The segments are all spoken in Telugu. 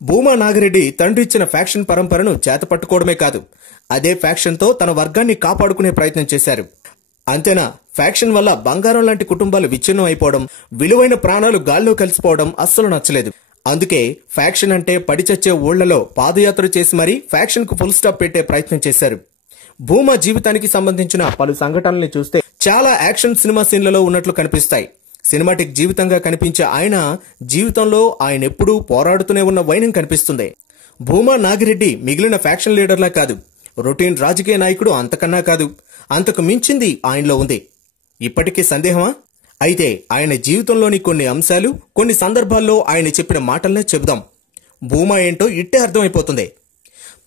భూమా నాగిరెడ్డి తండ్రి ఇచ్చిన ఫ్యాక్షన్ పరంపరను చేతపట్టుకోవడమే కాదు, అదే ఫ్యాక్షన్ తో తన వర్గాన్ని కాపాడుకునే ప్రయత్నం చేశారు. అంతేనా, ఫ్యాక్షన్ వల్ల బంగారం లాంటి కుటుంబాలు విచ్ఛిన్నం అయిపోవడం, విలువైన ప్రాణాలు గాల్లో కలిసిపోవడం అస్సలు నచ్చలేదు. అందుకే ఫ్యాక్షన్ అంటే పడిచచ్చే ఊళ్లలో పాదయాత్ర చేసి మరీ ఫ్యాక్షన్ కు ఫుల్ స్టాప్ పెట్టే ప్రయత్నం చేశారు. భూమా జీవితానికి సంబంధించిన పలు సంఘటనల్ని చూస్తే చాలా యాక్షన్ సినిమా సీన్లలో ఉన్నట్లు కనిపిస్తాయి. సినిమాటిక్ జీవితంగా కనిపించే ఆయన జీవితంలో ఆయన ఎప్పుడూ పోరాడుతూనే ఉన్న వైనం కనిపిస్తుంది. భూమా నాగిరెడ్డి మిగిలిన ఫ్యాక్షన్ లీడర్లా కాదు, రొటీన్ రాజకీయ నాయకుడు అంతకన్నా కాదు, అంతకు మించింది ఆయనలో ఉంది. ఇప్పటికీ సందేహమా? అయితే ఆయన జీవితంలోని కొన్ని అంశాలు, కొన్ని సందర్భాల్లో ఆయన చెప్పిన మాటలనే చెబుదాం. భూమా ఏంటో ఇట్టే అర్థమైపోతుంది.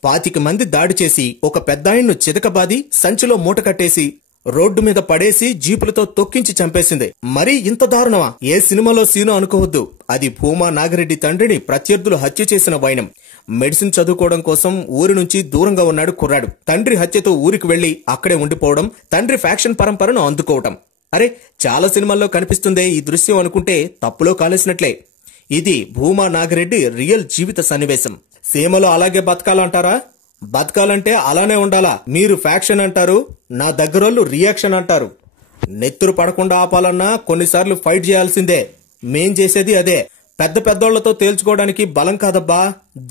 25 మంది దాడి చేసి ఒక పెద్దాయన్ను చితకబాది సంచిలో మూట కట్టేసి రోడ్డు మీద పడేసి జీపులతో తొక్కించి చంపేసింది. మరీ ఇంత దారుణమా? ఏ సినిమాలో సీను అనుకోవద్దు. అది భూమా నాగిరెడ్డి తండ్రిని ప్రత్యర్థులు హత్య చేసిన వైనం. మెడిసిన్ చదువుకోవడం కోసం ఊరి నుంచి దూరంగా ఉన్నాడు కుర్రాడు. తండ్రి హత్యతో ఊరికి వెళ్లి అక్కడే ఉండిపోవడం, తండ్రి ఫ్యాక్షన్ పరంపరను అందుకోవటం. అరే, చాలా సినిమాల్లో కనిపిస్తుందే ఈ దృశ్యం అనుకుంటే తప్పులో కాలేసినట్లే. ఇది భూమా నాగిరెడ్డి రియల్ జీవిత సన్నివేశం. సీమలో అలాగే బతకాలంటారా? బతకాలంటే అలానే ఉండాలా? మీరు ఫ్యాక్షన్ అంటారు, నా దగ్గరోళ్ళు రియాక్షన్ అంటారు. నెత్తురు పడకుండా ఆపాలన్నా కొన్నిసార్లు ఫైట్ చేయాల్సిందే. మేం చేసేది అదే. పెద్ద పెద్దోళ్లతో తేల్చుకోవడానికి బలం కాదబ్బా,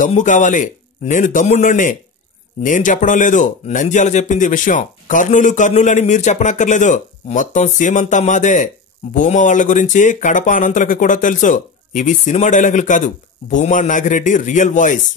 దమ్ము కావాలి. నేను దమ్మున్నోడ్నే. నేను చెప్పడం లేదు, నంద్యాల చెప్పింది విషయం. కర్నూలు కర్నూలు అని మీరు చెప్పనక్కర్లేదు, మొత్తం సీమంతా మాదే. భూమా వాళ్ల గురించి కడప అనంతలకు కూడా తెలుసు. ఇవి సినిమా డైలాగులు కాదు, భూమా నాగిరెడ్డి రియల్ వాయిస్.